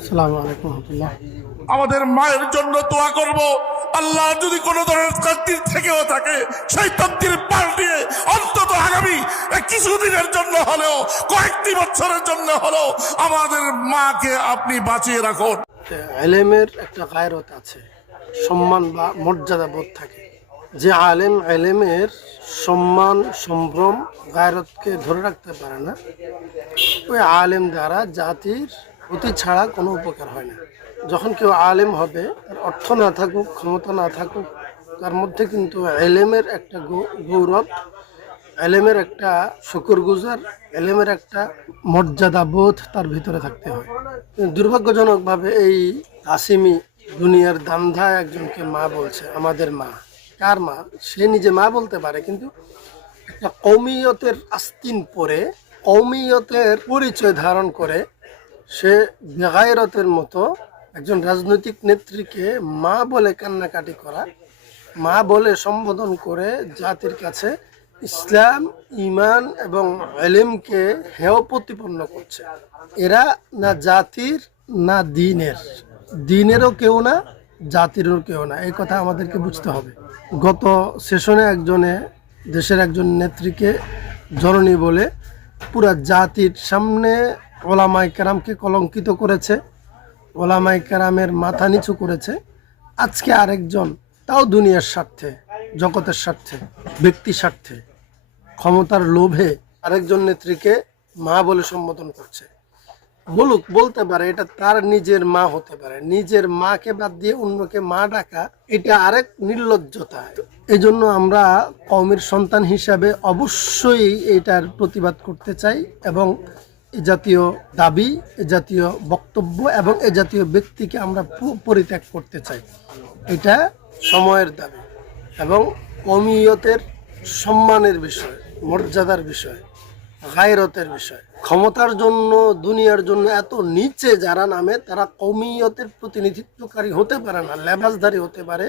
আসসালামু আলাইকুম রহমতুল্লাহ। আমাদের মায়ের জন্য দোয়া করব, আল্লাহ যদি কোনো ধরনের তকদির থেকেও থাকে সেই তকদির পাল্টিয়ে অন্তত আগামী কিছুদিনের জন্য হলেও, কয়েকটি বছরের জন্য হলেও আমাদের মাকে আপনি বাঁচিয়ে রাখুন। এলেমের একটা গায়রত আছে, সম্মান বা মর্যাদা বোধ থাকে। যে আলেম এলেমের সম্মান, সম্ভ্রম, গায়রতকে ধরে রাখতে পারে না, ওই আলেম দ্বারা জাতির অতি ছাড়া কোনো উপকার হয় না। যখন কেউ আলেম হবে, তার অর্থ না থাকুক, ক্ষমতা না থাকুক, তার মধ্যে কিন্তু এলেমের একটা গৌরব, এলেমের একটা শুকরগুজার, এলেমের একটা মর্যাদা বোধ তার ভিতরে থাকতে হয়। দুর্ভাগ্যজনকভাবে এই আসিমি দুনিয়ার দান্ধায় একজনকে মা বলছে, আমাদের মা। কার মা? সে নিজে মা বলতে পারে, কিন্তু একটা কওমিয়তের আস্তিন পরে, কওমিয়তের পরিচয় ধারণ করে সে বেগায়রতের মতো একজন রাজনৈতিক নেত্রীকে মা বলে কান্নাকাটি করা, মা বলে সম্বোধন করে জাতির কাছে ইসলাম, ইমান এবং এলেমকে হেয় প্রতিপন্ন করছে। এরা না জাতির না দিনের, দিনেরও কেউ না, জাতিরও কেউ না। এই কথা আমাদেরকে বুঝতে হবে। গত সেশনে একজনে দেশের একজন নেত্রীকে জননী বলে পুরা জাতির সামনে ওলামায়ে কেরামকে কলঙ্কিত করেছে, ওলামায়ে কেরামের মাথা নিচু করেছে। আজকে আরেকজন, তাও দুনিয়ার স্বার্থে, জগতের স্বার্থে, ব্যক্তি স্বার্থে, ক্ষমতার লোভে আরেকজন নেত্রীকে মা বলে সম্বোধন করছে। বলুক, বলতে পারে, এটা তার নিজের মা হতে পারে। নিজের মাকে বাদ দিয়ে অন্যকে মা ডাকা, এটা আরেক নির্লজ্জতা। এই জন্য আমরা কওমের সন্তান হিসাবে অবশ্যই এটার প্রতিবাদ করতে চাই এবং এ জাতীয় দাবি, এ জাতীয় বক্তব্য এবং এ জাতীয় ব্যক্তিকে আমরা পরিত্যাগ করতে চাই। এটা সময়ের দাবি এবং কওমিয়তের সম্মানের বিষয়, মর্যাদার বিষয়, গায়রতের বিষয়। ক্ষমতার জন্য, দুনিয়ার জন্য এত নিচে যারা নামে, তারা কওমিয়তের প্রতিনিধিত্বকারী হতে পারে না, লেবাসধারী হতে পারে।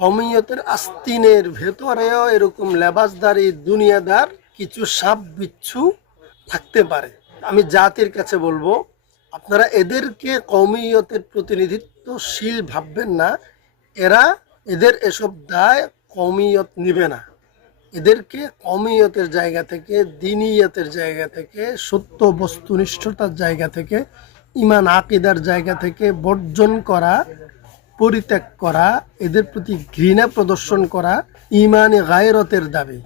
কওমিয়তের আস্তিনের ভেতরেও এরকম লেবাসধারী দুনিয়াদার কিছু সাপ বিচ্ছু থাকতে পারে। আমি জাতির কাছে বলবো, আপনারা এদেরকে কওমিয়তের প্রতিনিধিত্বশীল ভাববেন না। এদের এসব দায় কওমিয়ত নিবে না। এদেরকে কওমিয়তের জায়গা থেকে, দিনিয়তের জায়গা থেকে, সত্য বস্তুনিষ্ঠতার জায়গা থেকে, ইমান আকিদার জায়গা থেকে বর্জন করা, পরিত্যাগ করা, এদের প্রতি ঘৃণা প্রদর্শন করা ইমানে গায়রতের দাবি,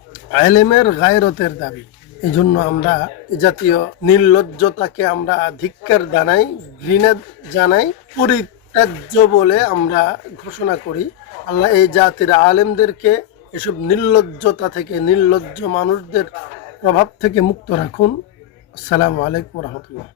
এলেমের গায়রতের দাবি। এই জন্য আমরা এ জাতীয় নির্লজ্জতাকে আমরা ধিক্কার জানাই, ঘৃণা জানাই, পরিত্যাজ্য বলে আমরা ঘোষণা করি। আল্লাহ এই জাতির আলেমদেরকে এসব নির্লজ্জতা থেকে, নির্লজ্জ মানুষদের প্রভাব থেকে মুক্ত রাখুন। আসসালামু আলাইকুম রহমতুল্লাহ।